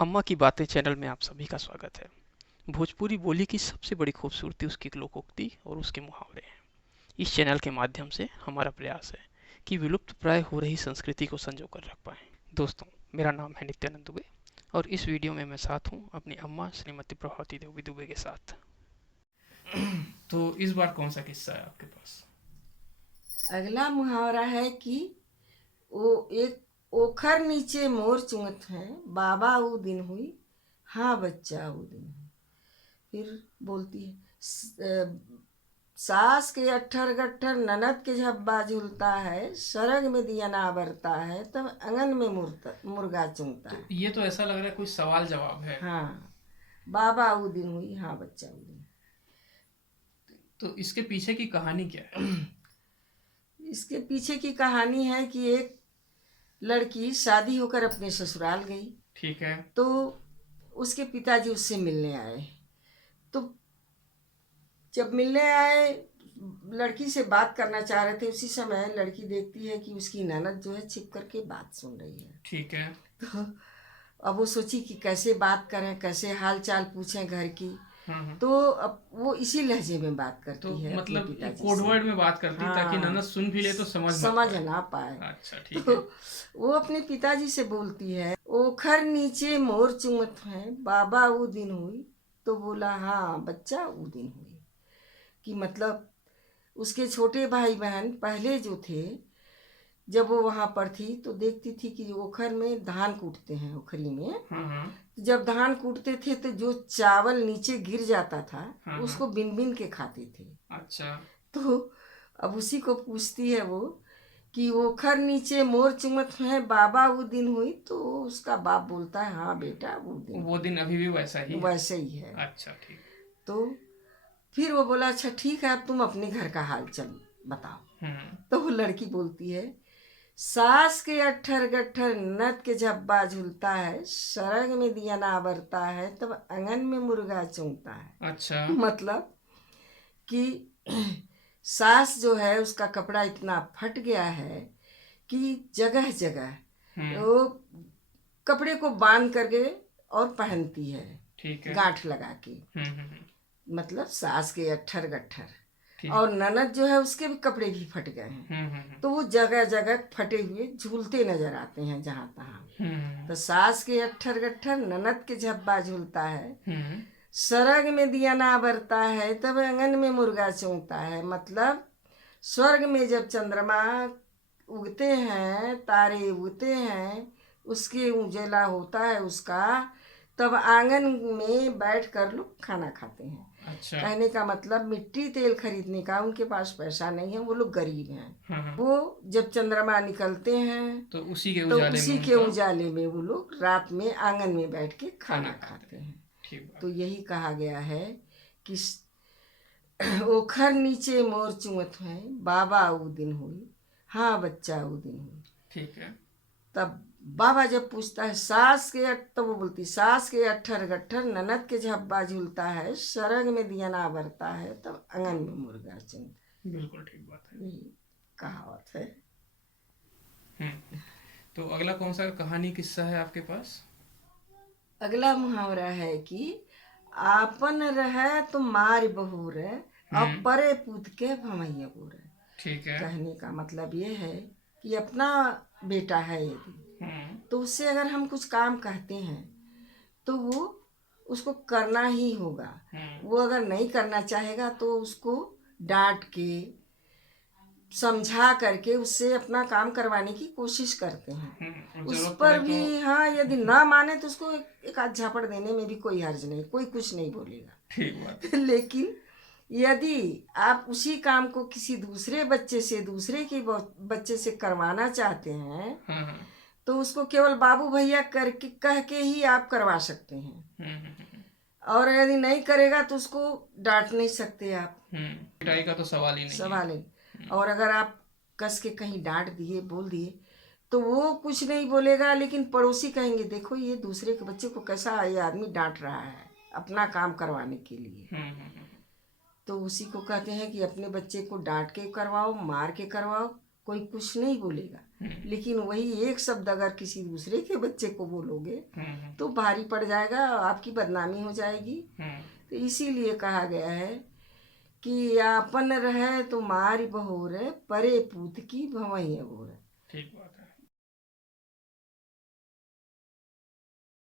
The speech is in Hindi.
अम्मा की बातें चैनल में आप सभी का स्वागत है। भोजपुरी बोली की सबसे बड़ी खूबसूरती उसकी लोकोक्ति और उसके मुहावरे हैं। इस चैनल के माध्यम से हमारा प्रयास है कि विलुप्त प्राय हो रही संस्कृति को संजो कर रख पाएं। दोस्तों, मेरा नाम है नित्यानंद दुबे और इस वीडियो में मैं साथ हूँ अपनी अम्मा श्रीमती प्रभावती देवी दुबे के साथ। तो इस बार कौन सा किस्सा है आपके पास? अगला मुहावरा है कि वो एक ओखर नीचे मोर चुंगत है, बाबा वो दिन हुई, हाँ बच्चा वो दिन हुई। फिर बोलती है सास के अट्ठर गट्ठर ननद के झब्बा झूलता है, सरग में दिया ना बरता है, तब आंगन में मुर्गा चुंगता तो है। ये तो ऐसा लग रहा है कोई सवाल जवाब है। हाँ, बाबा वो दिन हुई, हाँ बच्चा वो दिन। तो इसके पीछे की कहानी क्या है? इसके पीछे की कहानी है कि एक लड़की शादी होकर अपने ससुराल गई। ठीक है। तो उसके पिताजी उससे मिलने आए। तो जब मिलने आए, लड़की से बात करना चाह रहे थे, उसी समय लड़की देखती है कि उसकी ननद जो है छिप करके बात सुन रही है। ठीक है। तो अब वो सोची कि कैसे बात करें, कैसे हाल चाल पूछें घर की। हम्म। तो अब वो इसी लहजे में बात तो करती है अपने मतलब पिताजी कोड से। वर्ड में बात करती ताकि ननद हाँ, सुन भी ले तो समझ मत समझ पाए। ना पाए। अच्छा, ठीक तो है। वो अपने पिताजी से बोलती है, ओखर नीचे मोर चुंगत है, बाबा वो दिन हुई। तो बोला, हाँ बच्चा वो दिन हुई। कि मतलब उसके छोटे भाई बहन पहले जो थे, जब वो वहाँ पर थी तो देखती थी कि ओखर में धान कूटते हैं, ओखरी में। हाँ। जब धान कूटते थे तो जो चावल नीचे गिर जाता था, हाँ। उसको बिन बिन के खाते थे। अच्छा। तो अब उसी को पूछती है वो कि ओखर नीचे मोर चुमत है, बाबा वो दिन हुई। तो उसका बाप बोलता है, हाँ बेटा वो दिन वो हुई। दिन अभी भी वैसा ही है। वैसे ही है। अच्छा, ठीक है। तो फिर वो बोला, अच्छा ठीक है, अब तुम अपने घर का हाल चल बताओ। हम्म। तो वो लड़की बोलती है, सास के अट्ठर गट्ठर ननद के झब्बा झूलता है, सरग में दिया ना बरता है, तब आंगन में मुर्गा चुंगता है। अच्छा। मतलब कि सास जो है उसका कपड़ा इतना फट गया है कि जगह जगह हम्म। वो कपड़े को बांध करके और पहनती है, ठीक है। गांठ लगा के। हम्म। मतलब सास के अट्ठर गट्ठर। ठीक। और ननद जो है उसके भी कपड़े भी फट गए हैं। तो वो जगह जगह फटे हुए झूलते नजर आते हैं जहाँ तहाँ। हम्म। तो सास के अट्ठर गट्ठर ननद के झब्बा झूलता है, हम्म। सरग में दिया ना बरता है, तब आंगन में मुर्गा चौंकता है। मतलब स्वर्ग में जब चंद्रमा उगते हैं, तारे उगते हैं, उसके उजेला होता है उसका, तब आंगन में बैठ कर लोग खाना खाते हैं। अच्छा। कहने का मतलब मिट्टी तेल खरीदने का उनके पास पैसा नहीं है, वो लोग गरीब हैं। हाँ। वो जब चंद्रमा निकलते हैं तो उसी के तो उजाले में उसी के उनका उजाले में वो लोग रात में आंगन में बैठ के खाना खाना खाते खाते हैं। हैं। ठीक तो बात। यही कहा गया है कि ओखर नीचे मोर चुमत है, बाबा वो दिन हुई, हाँ बच्चा वो दिन हुई। ठीक है। तब बाबा जब पूछता है सास के तो वो बोलती, सास के अट्ठर गट्ठर ननद के झब्बा झूलता है, सरग में दिया ना बरता है, तब आंगन में मुर्गा चुनता बिल्कुल ठीक बात है। है। यही कहावत है। हम्म। तो अगला कौन सा कहानी किस्सा है आपके पास? अगला मुहावरा है कि आपन रहे तो मार बहूर, अब हम्म। परे पूत के भमैया बूर। ठीक है। कहने का मतलब ये है कि अपना बेटा है यदि, हम्म। तो उससे अगर हम कुछ काम कहते हैं तो वो उसको करना ही होगा। हम्म। वो अगर नहीं करना चाहेगा तो उसको डांट के, समझा करके उससे अपना काम करवाने की कोशिश करते हैं। और उस जरूरत पड़े पर तो भी हाँ, यदि ना माने तो उसको एक आध झापड़ देने में भी कोई हर्ज नहीं, कोई कुछ नहीं ठीक बात है। बोलेगा। लेकिन यदि आप उसी काम को किसी दूसरे बच्चे से, दूसरे के बच्चे से करवाना चाहते हैं, हाँ हाँ। तो उसको केवल बाबू भैया करके कह के ही आप करवा सकते हैं। और यदि नहीं करेगा तो उसको डांट नहीं सकते आप। पिटाई का तो सवाल ही नहीं है। सवाल है। और अगर आप कस के कहीं डांट दिए, बोल दिए, तो वो कुछ नहीं बोलेगा, लेकिन पड़ोसी कहेंगे, देखो ये दूसरे के बच्चे को कैसा ये आदमी डांट रहा है अपना काम करवाने के लिए। तो उसी को कहते हैं कि अपने बच्चे को डांट के करवाओ, मार के करवाओ, कोई कुछ नहीं बोलेगा। लेकिन वही एक शब्द अगर किसी दूसरे के बच्चे को बोलोगे तो भारी पड़ जाएगा, आपकी बदनामी हो जाएगी। तो इसीलिए कहा गया है कि आपन रहे तो मारी बहोर, परे पूत की भवई अबोर। ठीक बात है।